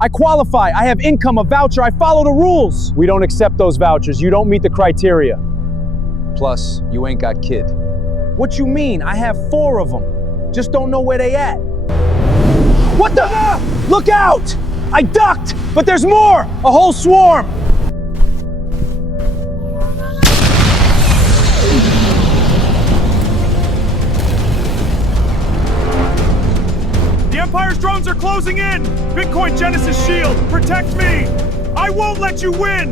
I qualify, I have income, a voucher, I follow the rules. We don't accept those vouchers, you don't meet the criteria. Plus, you ain't got kid. What you mean? I have 4 of them. Just don't know where they at. What the? Look out! I ducked, but there's more! A whole swarm! The Empire's drones are closing in! Bitcoin Genesis shield, protect me! I won't let you win!